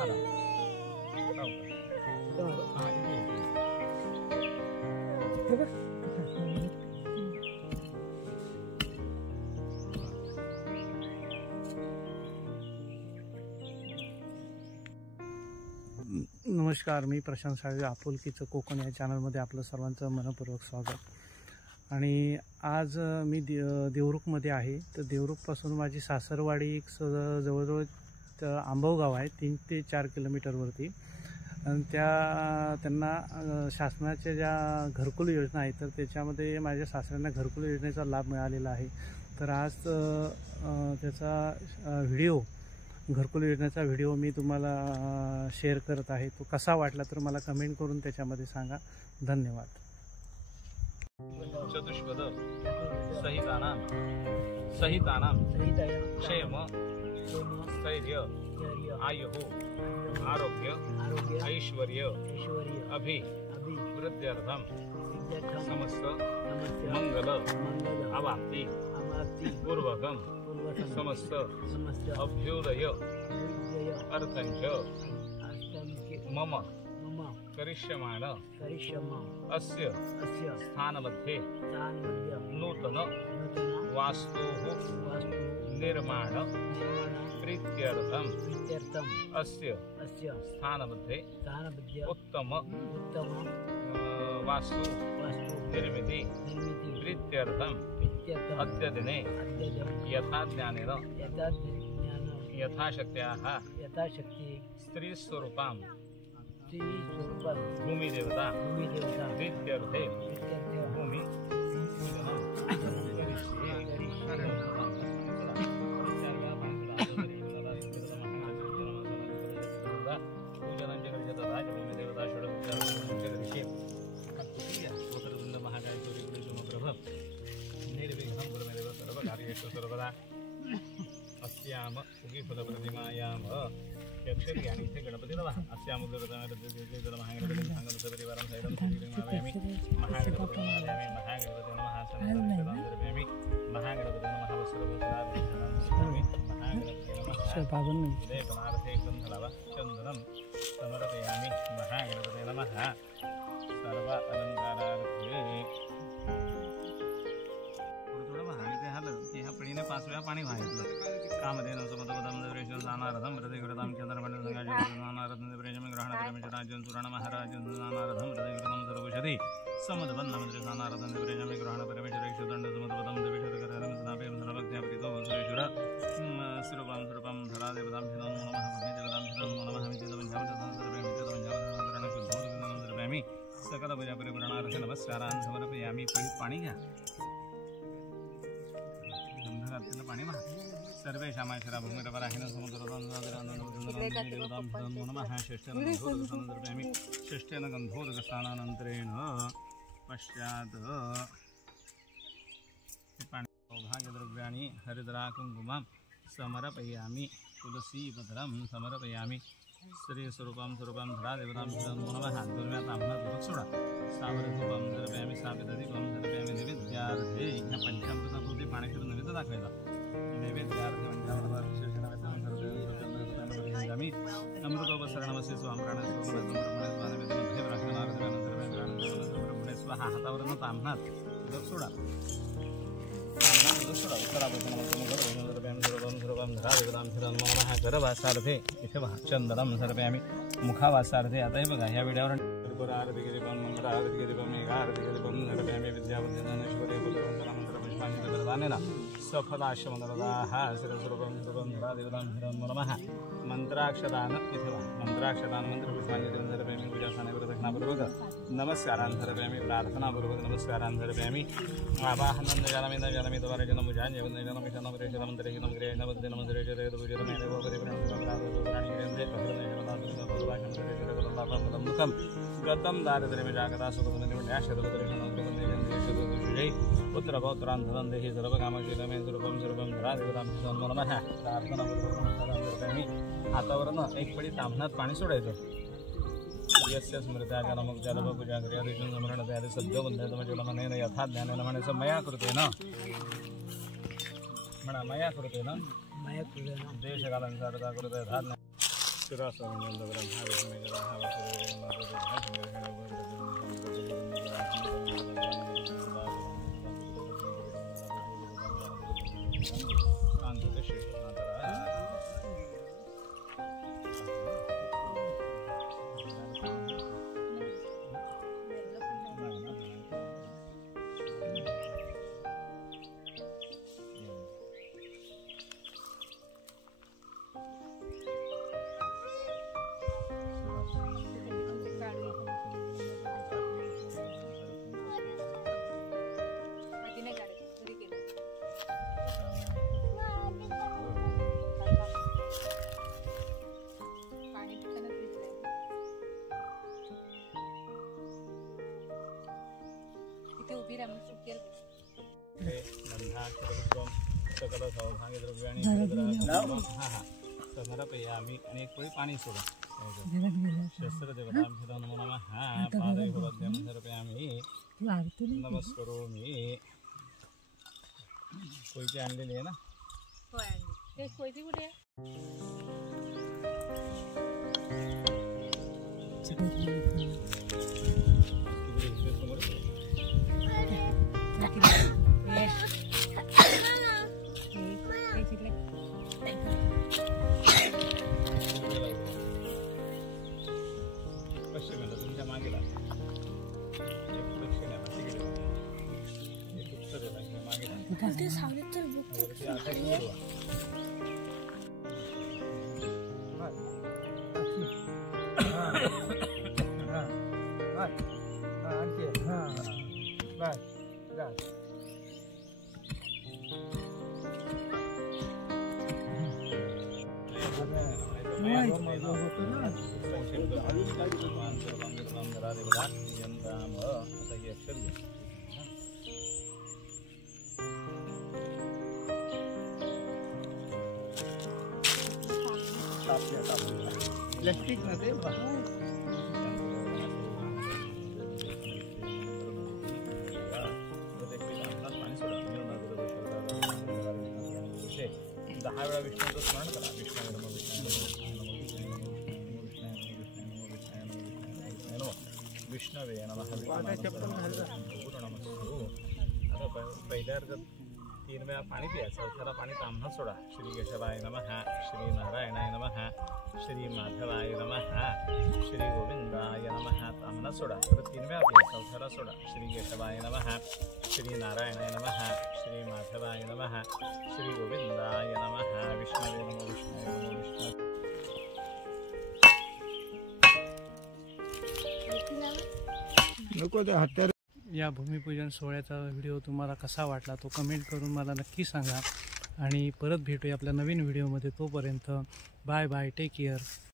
तुम्हाला नमस्कार, मी प्रशांत साळवे. आपुलकीचं कोकण या चॅनलमध्ये आपलं सर्वांचं मनपूर्वक स्वागत. आणि आज मी देवरुखमध्ये आहे. तर देवरुखपासून माझी सासरवाडी एक जवळजवळ आंबव गाव आहे, 3 ते 4 किलोमीटरवरती. आणि त्यांना शासनाच्या ज्या घरकुल योजना आहेत तर त्याच्यामध्ये माझ्या सासऱ्यांना घरकुल योजनेचा लाभ मिळालेला आहे. तर आज त्याचा घरकुल योजनेचा व्हिडिओ मी तुम्हाला शेअर करत आहे. तो कसा वाटला तर मला कमेंट करून त्याच्यामध्ये सांगा. धन्यवाद. चतुष्पद सहितानां क्षेम स्थैर्य आयुः आरोग्य ऐश्वर्य अभिवृद्ध्यर्थं समस्त मंगल अवाप्ति पूर्वकं समस्त अभ्युदय अर्थंच मम करिष्यमाण अस्य स्थानमध्ये नूतन वास्तुः निर्माण प्रीत्यर्थं अस्य स्थानमध्ये उत्तम वास्तु निर्मिति प्रीत्यर्थं अद्यदिने यथाज्ञानेन यथाशक्त्याः स्त्रीस्वरूपां भूमिदेवता प्रीत्यर्थे भूमि सर्वदा अस्याम उगीफलप्रतिमायाम यक्षर्याणि इति गणपति नमः. अस्याम उग्रप्रतिमागणपति संगमसपरिवारं सहितं श्रीमावयामि. महागणपति नमः. सनन्दर्पयामि. महागणपति नमः. वस्त्रभूषणाभूषणामि. महागणपति नमः. उदयकमार्थे गन्धलव चन्दनं समर्पयामि. महागणपति नमः. सर्व अलंकारार्थे पडीने 5 वेळा पाणी वाहितलं. कामधेनु समतपदं देवरेश्वर नानारथं हृदयकृतं चंद्रमंडल संगाजं नानारथं देवरेशं ग्रहणप्रमेश राज्यं सुरण महाराजं नानारथं हृदयकृतं सर्वषधि समतपदं नमस्ते नानारथं देवरेशं ग्रहणप्रमेश रेक्षदंड समतपदं देवेश्वर करं सदापे सर्वभक्त्यापतितो सुरेश्वर सुरूपं सुरूपं धरा देवतां नमः. भूमि देवतां नमः. विद्यावन्तं सर्वे विद्यावन्तं शुद्धोदकं सर्वयामि. सकल पूजा परिपूर्णार्थ नमस्कारान् समर्पयामि. पाणी घ्या. पाणी महा सर्वेशामाशरा भूमिरपराहिन समुद्रं नमः. षष्ठेन गन्धोदकस्नानानन्तरेण पश्चात् सौभाग्यद्रव्याणि हरिद्रा कुङ्कुमं समर्पयामि. तुलसीपत्रं समर्पयामि. श्रीस्वरूपं स्वरूपं धरा देवतां नमः. दुर्व्याताम्नात् सोडा सावरधूपं द्रव्यामि. स्थापितदीपं द्रव्यामि. नैवेद्यार्थे पंचामृतापूर्ती पाण्याशिवाय नैवेद्य दाखवायचा. नैवेद्यार्थे पंचामृतामी अमृतोपसरणमस्य स्वामप्राणस्वमध्ये प्रार्थनार्थे स्वाहा. हातावरनं ताम्नात उदक सोडा. गर्भासार्थे इथे पहा चंदनम सर्पयामि. मुखावासार्थे आता हे बघा ह्या व्हिडिओवर आरतीगिरीपम मंगळारतीगिरीपम मेघारतीगिरीपम सर्पयामि. विद्यावंदनश्वरे पुत्रवंदनमंत्रपुष्पाञ्जलिप्रदानेन सफलाशमनरदाः श्रीस्वरूपं स्वरूपं धरा देवतां नमः. मंत्राक्षदान इथे पहा मंत्राक्षदान मंत्रपुष्पाञ्जलिं सर्पयामि. पूजास्थाने प्रदक्षिणापूर्वक नमस्कारान् सर्पयामि. प्रार्थनापूर्वक नमस्कारान् सर्पयामि. आवाहनं जानामि न जानामि द्वारजनं मुजान्यवं जानामि शनमरेशनं तरेशनं ग्रेशनं वदनं मरेशनं पूजनं मुखं गतं दारिद्र्यं जागता सुखमनिर्मण्याशतपदरेशनं पुत्रपौत्रान्धनं देहि सर्वकामशीलमे स्वरूपं स्वरूपं धरा देवतां नमः. प्रार्थनापूर्वक नमस्कारान्. हातावरनं एक पडी ताम्हनात पाणी सोडायचं. यस्य स्मृत्या जनमुक्त्यालपूजा क्रियादिशं समरणतयादि सद्योबन्धयतमजलमनेन यथा ज्ञानेन म्हणायचं. मया कृतेन म्हणा. मया कृतेन देशकालानुसारता कृते यथा समर्पयामि आणि एक पाणी सोडा शस्त्र देवताभ्यो नमो नमः पादयोर्भद्यं समर्पयामि नमस्करोमि कोयती आणलेली आहे ना ते कोयती कुठे पश्चिमेला तुमच्या मागे लागेल दक्षिणेला तिकडे एक उत्तरेला मागे प्लास्टिक मध्ये दहा वेळा विष्णूचं स्मरण करा विष्णवे नमः पहिल्या तीन वेळा पाणी प्यायचं चौथ्याला पाणी तांबणं सोडा श्री केशवाय नमः श्री नारायणाय नमः श्री माधवाय नमः श्री गोविंदाय नमः तांबणं सोडा परत तीन वेळा प्या चौथ्याला सोडा श्री केशवाय नमः श्री नारायणाय नमः श्री माधवाय नमः श्री गोविंदाय नमः विष्णवे नमो विष्णवे नमो विष्णवे नको ते हत्यार या भूमिपूजन सोहळ्याचा व्हिडिओ तुम्हाला कसा वाटला तो कमेंट करून मला नक्की सांगा आणि परत भेटूया आपल्या नवीन व्हिडिओमध्ये तोपर्यंत बाय बाय टेक केअर